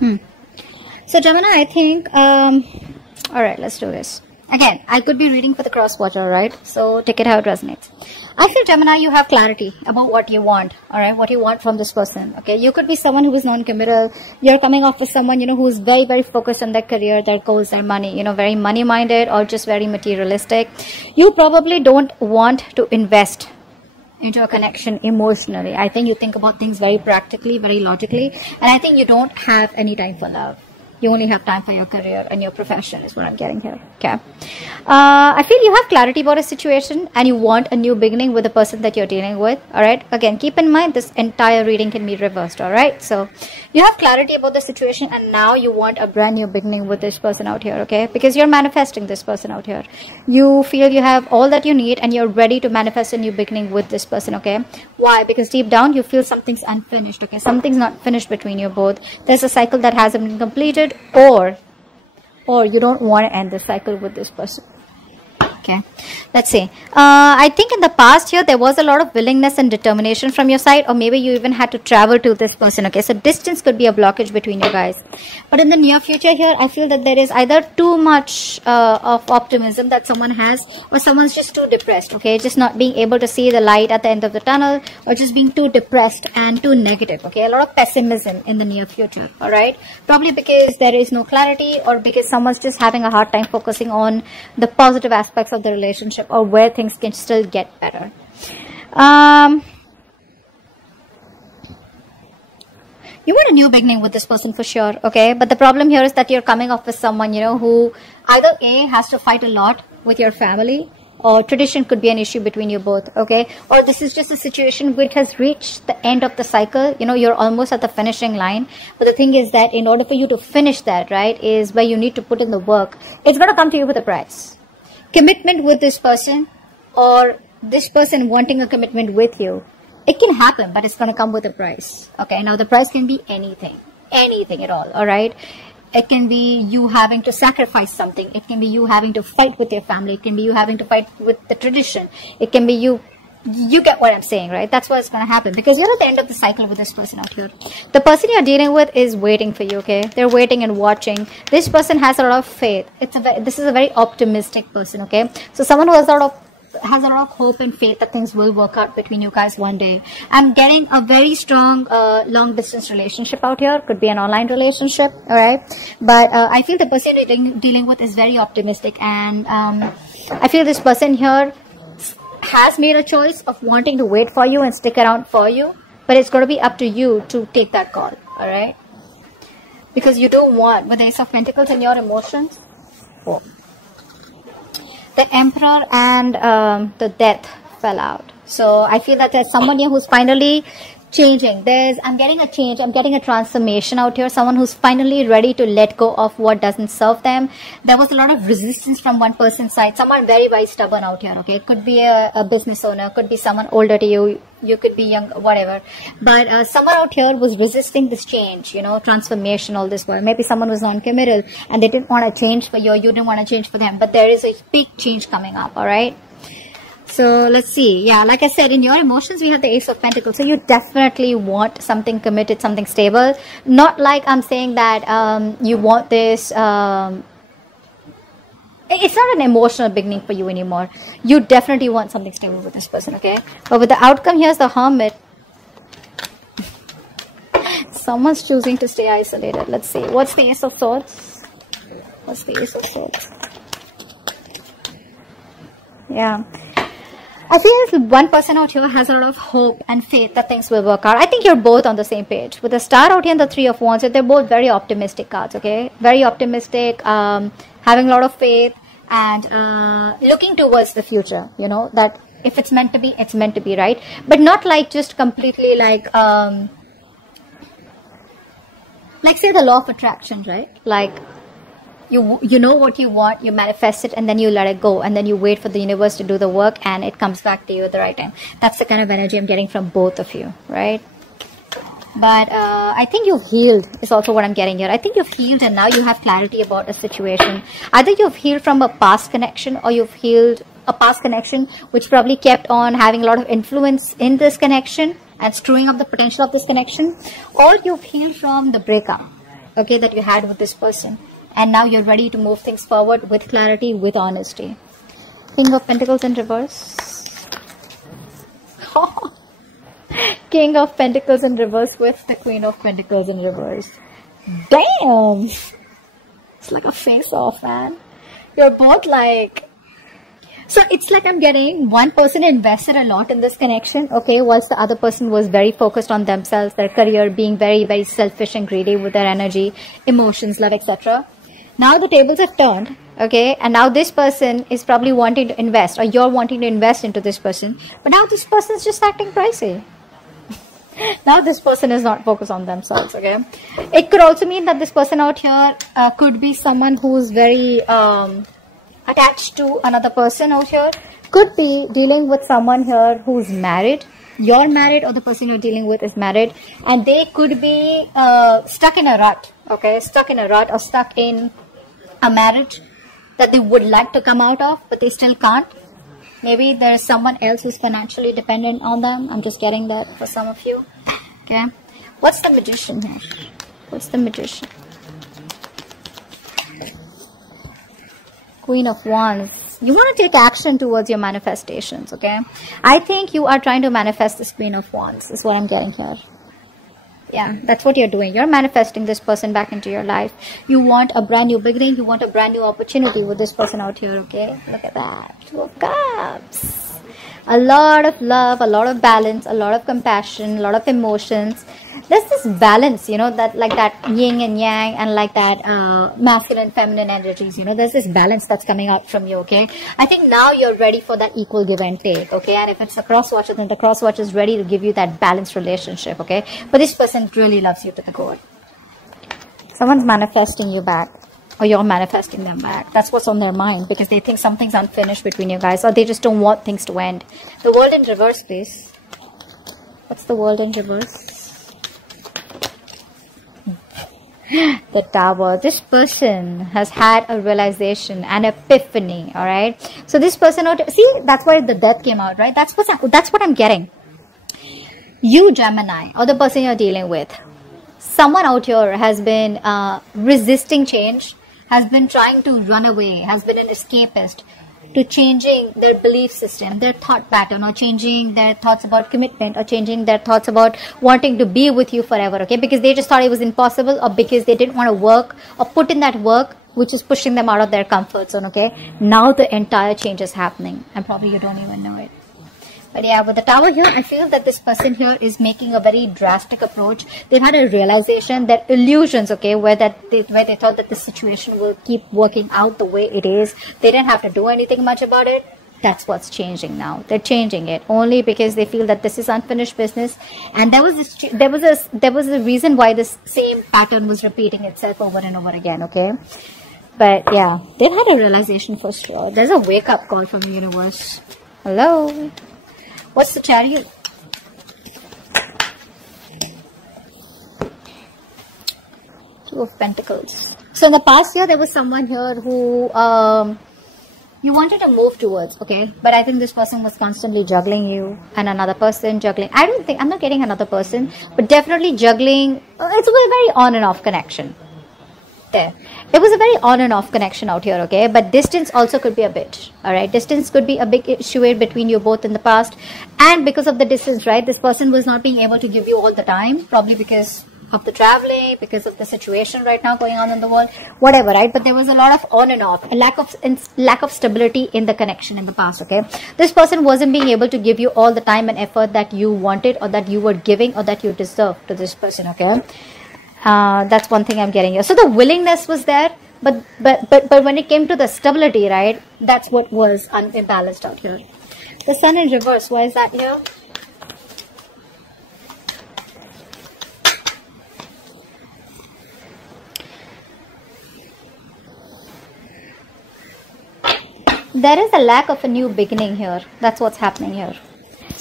So Gemini, I think, all right, let's do this. Again, I could be reading for the cross-watcher, right? So take it how it resonates. I feel, Gemini, you have clarity about what you want, all right? What you want from this person, okay? You could be someone who is non-committal. You're coming off with someone, you know, who is very, very focused on their career, their goals, their money, you know, very money-minded or just very materialistic. You probably don't want to invest into a connection emotionally. I think you think about things very practically, very logically, and I think you don't have any time for love. You only have time for your career and your profession is what I'm getting here. Okay. I feel you have clarity about a situation and you want a new beginning with the person that you're dealing with. All right. Again, keep in mind this entire reading can be reversed. All right. So you have clarity about the situation and now you want a brand new beginning with this person out here. Okay. Because you're manifesting this person out here. You feel you have all that you need and you're ready to manifest a new beginning with this person. Okay. Why? Because deep down you feel something's unfinished. Okay. Something's not finished between you both. There's a cycle that hasn't been completed. Or you don't want to end the cycle with this person. Okay, let's see. I think in the past here there was a lot of willingness and determination from your side, or maybe you even had to travel to this person. Okay, so distance could be a blockage between you guys. But in the near future here, I feel that there is either too much of optimism that someone has, or someone's just too depressed. Okay, just not being able to see the light at the end of the tunnel, or just being too depressed and too negative. Okay, a lot of pessimism in the near future. All right, probably because there is no clarity, or because someone's just having a hard time focusing on the positive aspects of the relationship or where things can still get better. You want a new beginning with this person for sure, okay? But the problem here is that you're coming off with someone, you know, who either A, has to fight a lot with your family, or tradition could be an issue between you both, okay? Or this is just a situation which has reached the end of the cycle. You know, you're almost at the finishing line. But the thing is that in order for you to finish that, right, is where you need to put in the work. It's going to come to you with a price. Commitment with this person, or this person wanting a commitment with you, it can happen, but it's going to come with a price. Okay, now the price can be anything at all. All right, it can be you having to sacrifice something. It can be you having to fight with your family. It can be you having to fight with the tradition. It can be you get what I'm saying, right? That's what's going to happen, because you're at the end of the cycle with this person out here. The person you're dealing with is waiting for you, okay? They're waiting and watching. This person has a lot of faith. This is a very optimistic person, okay? So someone who has a lot of hope and faith that things will work out between you guys one day. I'm getting a very strong long distance relationship out here. Could be an online relationship, all right? But I feel the person you're dealing with is very optimistic, and I feel this person here has made a choice of wanting to wait for you and stick around for you, but it's going to be up to you to take that call, all right? Because you don't want, with the Ace of Pentacles in your emotions, the Emperor and the Death fell out. So I feel that there's someone here who's finally changing. I'm getting a change. I'm getting a transformation out here. Someone who's finally ready to let go of what doesn't serve them. There was a lot of resistance from one person's side. Someone very, very stubborn out here. Okay, it could be a business owner, could be someone older to you. You could be young, whatever. But someone out here was resisting this change, you know, transformation, all this while. Maybe someone was non-committal and they didn't want to change for you, or you didn't want to change for them. But there is a big change coming up, all right? So let's see. Yeah, like I said, in your emotions, we have the Ace of Pentacles. So you definitely want something committed, something stable. Not like I'm saying that you want this... it's not an emotional beginning for you anymore. You definitely want something stable with this person, okay? But with the outcome, here's the Hermit. Someone's choosing to stay isolated. Let's see. What's the Ace of Swords? What's the Ace of Swords? Yeah. I feel one person out here has a lot of hope and faith that things will work out. I think you're both on the same page. With the Star out here and the Three of Wands, they're both very optimistic cards, okay? Very optimistic, having a lot of faith, and looking towards the future, you know, that if it's meant to be, it's meant to be, right? But not like just completely like say the law of attraction, right? Like, you know what you want, you manifest it, and then you let it go, and then you wait for the universe to do the work, and it comes back to you at the right time. That's the kind of energy I'm getting from both of you, right? But I think you've healed is also what I'm getting here. I think you've healed, and now you have clarity about a situation. Either you've healed from a past connection, or you've healed a past connection which probably kept on having a lot of influence in this connection and screwing up the potential of this connection, or you've healed from the breakup. okay, that you had with this person. And now you're ready to move things forward with clarity, with honesty. King of Pentacles in reverse. King of Pentacles in reverse with the Queen of Pentacles in reverse. Damn! It's like a face-off, man. You're both like... So it's like I'm getting one person invested a lot in this connection, okay, whilst the other person was very focused on themselves, their career, being very, very selfish and greedy with their energy, emotions, love, etc. Now the tables have turned, okay, and now this person is probably wanting to invest, or you're wanting to invest into this person, but now this person is just acting pricey. Now this person is not focused on themselves, okay. It could also mean that this person out here could be someone who's very attached to another person out here. Could be dealing with someone here who's married. You're married, or the person you're dealing with is married, and they could be stuck in a rut, okay, stuck in a rut, or stuck in a marriage that they would like to come out of, but they still can't. Maybe there's someone else who's financially dependent on them. I'm just getting that for some of you, okay. What's the Magician here? What's the Magician? Queen of Wands. You want to take action towards your manifestations, okay? I think you are trying to manifest this Queen of Wands, is what I'm getting here. Yeah, that's what you're doing. You're manifesting this person back into your life. You want a brand new beginning. You want a brand new opportunity with this person out here, okay? Look at that. 2 of Cups. A lot of love, a lot of balance, a lot of compassion, a lot of emotions. There's this balance, you know, that like that yin and yang, and like that masculine, feminine energies, you know, there's this balance that's coming out from you, okay? I think now you're ready for that equal give and take, okay? And if it's a cross watcher, then the cross watcher is ready to give you that balanced relationship, okay? But this person really loves you to the core. Someone's manifesting you back, or you're manifesting them back. That's what's on their mind, because they think something's unfinished between you guys, or they just don't want things to end. The World in reverse, please. What's the World in reverse? The Tower. This person has had a realization, an epiphany, all right? So this person out, see, that's why the Death came out, right? That's what I'm getting. You, Gemini, or the person you're dealing with, someone out here has been resisting change, has been trying to run away, has been an escapist to changing their belief system, their thought pattern, or changing their thoughts about commitment, or changing their thoughts about wanting to be with you forever, okay? Because they just thought it was impossible, or because they didn't want to work or put in that work, which is pushing them out of their comfort zone, okay? Now the entire change is happening, and probably you don't even know it. But yeah, with the Tower here, I feel that this person here is making a very drastic approach. They've had a realization that illusions, okay, where they thought that the situation will keep working out the way it is. They didn't have to do anything much about it. That's what's changing now. They're changing it only because they feel that this is unfinished business. And there was a reason why this same pattern was repeating itself over and over again, okay? But yeah, they've had a realization for sure. There's a wake-up call from the universe. Hello? What's the Chariot? Two of Pentacles. So in the past year, there was someone here who you wanted to move towards, okay? But I think this person was constantly juggling you and another person juggling. I'm not getting another person, but definitely juggling. It's a very on and off connection. There. It was a very on and off connection out here, okay? But distance also could be a bit, all right? Distance could be a big issue between you both in the past. And because of the distance, right? This person was not being able to give you all the time, probably because of the traveling, because of the situation right now going on in the world, whatever, right? But there was a lot of on and off, a lack of stability in the connection in the past, okay? This person wasn't being able to give you all the time and effort that you wanted, or that you were giving, or that you deserved to this person, okay? That's one thing I'm getting here. So the willingness was there, but when it came to the stability, right, that's what was imbalanced out here. The Sun in reverse, why is that here? There is a lack of a new beginning here. That's what's happening here.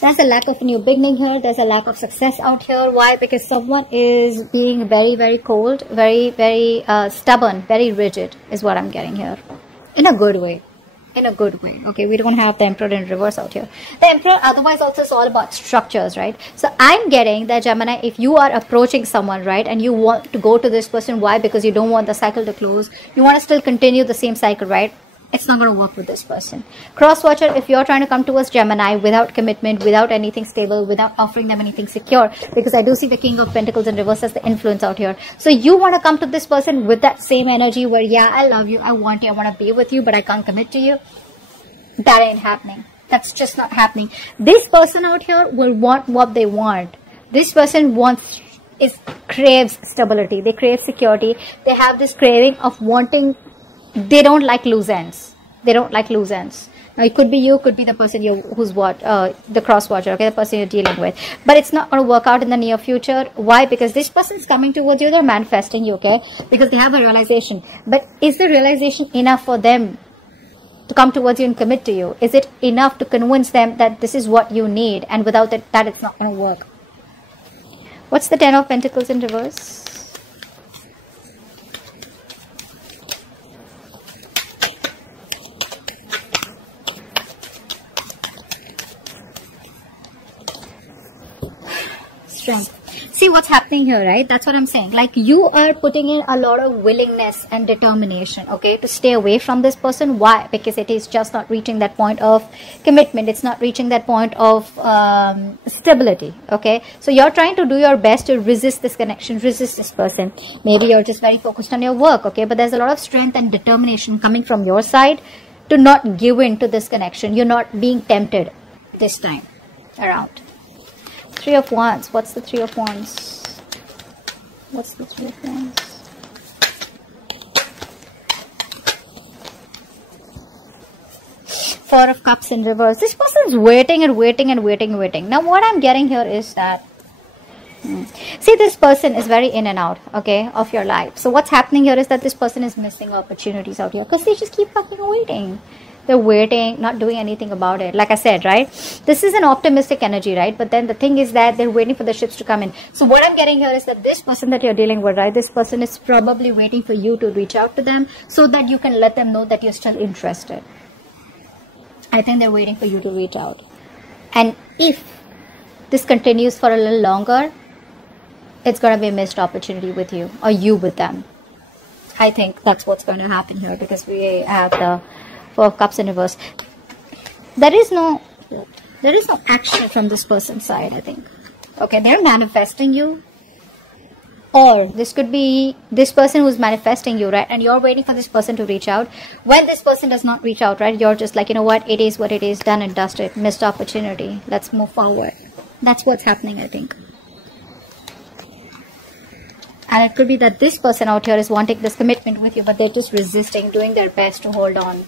There's a lack of a new beginning here. There's a lack of success out here. Why? Because someone is being very, very cold, very, very stubborn, very rigid is what I'm getting here. In a good way. in a good way. Okay, we don't have the Emperor in reverse out here. The Emperor otherwise also is all about structures, right? So I'm getting that, Gemini, if you are approaching someone, right, and you want to go to this person, why? Because you don't want the cycle to close. You want to still continue the same cycle, right? It's not going to work with this person. Cross watcher, if you're trying to come towards Gemini without commitment, without anything stable, without offering them anything secure, because I do see the King of Pentacles in reverse as the influence out here. So you want to come to this person with that same energy where, yeah, I love you, I want you, I want to be with you, but I can't commit to you. That ain't happening. That's just not happening. This person out here will want what they want. This person craves stability. They crave security. They have this craving of wanting. They don't like loose ends. They don't like loose ends. Now, it could be you, could be the person who's the cross watcher, okay, the person you're dealing with. But it's not going to work out in the near future. Why? Because this person's coming towards you, they're manifesting you, okay, because they have a realization. But is the realization enough for them to come towards you and commit to you? Is it enough to convince them that this is what you need, and without that it's not going to work? What's the Ten of Pentacles in reverse? Strength. See what's happening here, right? That's what I'm saying. Like, you are putting in a lot of willingness and determination, okay, to stay away from this person. Why? Because it is just not reaching that point of commitment. It's not reaching that point of stability, okay? So you're trying to do your best to resist this connection, resist this person. Maybe you're just very focused on your work, okay? But there's a lot of strength and determination coming from your side to not give in to this connection. You're not being tempted this time around. Three of Wands. What's the Three of Wands? What's the Three of Wands? Four of Cups in reverse. This person is waiting and waiting and waiting and waiting. Now, what I'm getting here is that, see, this person is very in and out, okay, of your life. So what's happening here is that this person is missing opportunities out here because they just keep fucking waiting. They're waiting, not doing anything about it. Like I said, right? This is an optimistic energy, right? But then the thing is that they're waiting for the ships to come in. So what I'm getting here is that this person that you're dealing with, right? This person is probably waiting for you to reach out to them so that you can let them know that you're still interested. I think they're waiting for you to reach out. And if this continues for a little longer, it's going to be a missed opportunity with you, or you with them. I think that's what's going to happen here, because we have the Four of Cups in reverse. There is no action from this person's side, I think. Okay, they're manifesting you. Or this could be this person who's manifesting you, right? And you're waiting for this person to reach out. When this person does not reach out, right? You're just like, you know what? It is what it is. Done and dusted. Missed opportunity. Let's move forward. That's what's happening, I think. And it could be that this person out here is wanting this commitment with you, but they're just resisting, doing their best to hold on.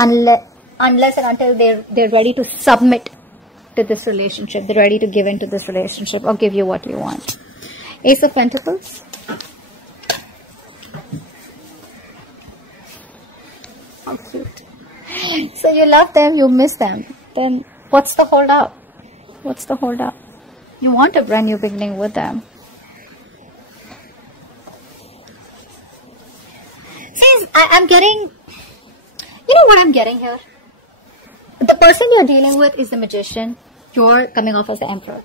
Unless and until they're ready to submit to this relationship. They're ready to give into this relationship or give you what you want. Ace of Pentacles. How cute. So you love them, you miss them. Then what's the hold up? What's the hold up? You want a brand new beginning with them. See, I'm getting... You know what I'm getting here? The person you're dealing with is the Magician. You're coming off as the Emperor.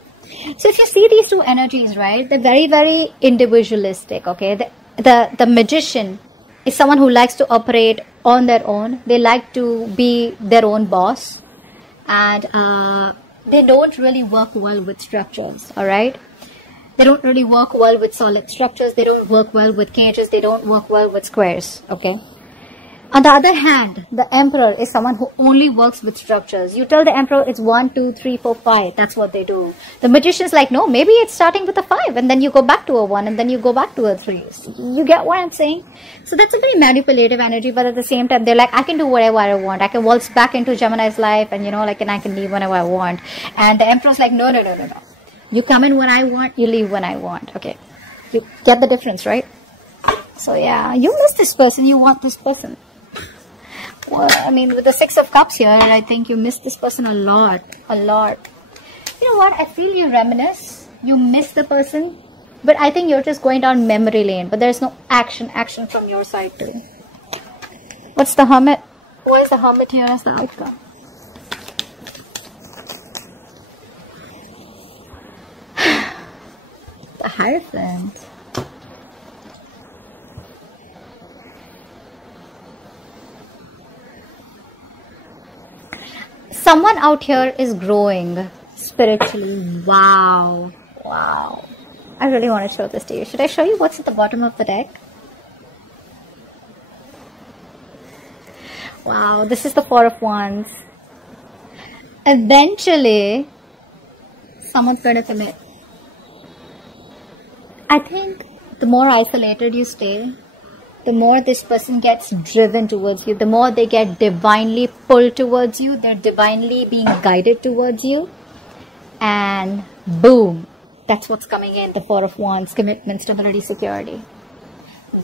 So if you see these two energies, right, they're very, very individualistic, okay? The Magician is someone who likes to operate on their own. They like to be their own boss. And they don't really work well with structures, all right? They don't really work well with solid structures. They don't work well with cages. They don't work well with squares, okay? On the other hand, the Emperor is someone who only works with structures. You tell the Emperor it's 1, 2, 3, 4, 5. That's what they do. The Magician's like, no, maybe it's starting with a 5 and then you go back to a 1 and then you go back to a 3. You get what I'm saying? So that's a very manipulative energy, but at the same time, they're like, I can do whatever I want. I can waltz back into Gemini's life and, you know, like, and I can leave whenever I want. And the Emperor's like, no. You come in when I want, you leave when I want. Okay. You get the difference, right? So yeah, you miss this person, you want this person. Well, I mean, with the Six of Cups here, I think you miss this person a lot. A lot. You know what? I feel you reminisce. You miss the person. But I think you're just going down memory lane. But there's no action from your side too. What's the Hermit? Why is the Hermit here as the outcome? The Hierophant. Someone out here is growing spiritually. Wow. Wow. I really want to show this to you. Should I show you what's at the bottom of the deck? Wow, this is the Four of Wands. Eventually, someone's going to commit. I think the more isolated you stay, the more this person gets driven towards you, the more they get divinely pulled towards you, they're divinely being guided towards you. And boom, that's what's coming in, the Four of Wands, commitment, stability, security.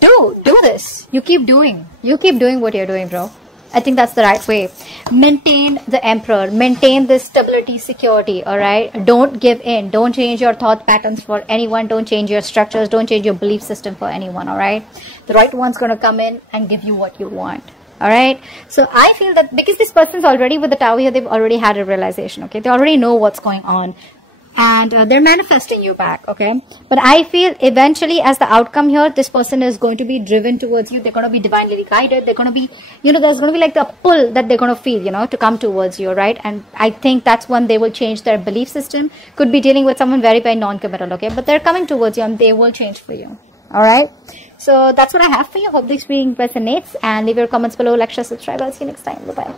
Do this. You keep doing what you're doing, bro. I think that's the right way. Maintain the Emperor. Maintain this stability, security, alright? Don't give in. Don't change your thought patterns for anyone. Don't change your structures. Don't change your belief system for anyone, alright? The right one's going to come in and give you what you want, alright? So I feel that because this person's already with the Tower here, they've already had a realization, okay? They already know what's going on. And they're manifesting you back, okay? But I feel eventually as the outcome here, this person is going to be driven towards you. They're going to be divinely guided. They're going to be, you know, there's going to be like the pull that they're going to feel, you know, to come towards you, right? And I think that's when they will change their belief system. Could be dealing with someone very, very non-committal, okay? But they're coming towards you and they will change for you, all right? So that's what I have for you. Hope this reading resonates. And leave your comments below, like, share, subscribe. I'll see you next time. Bye-bye.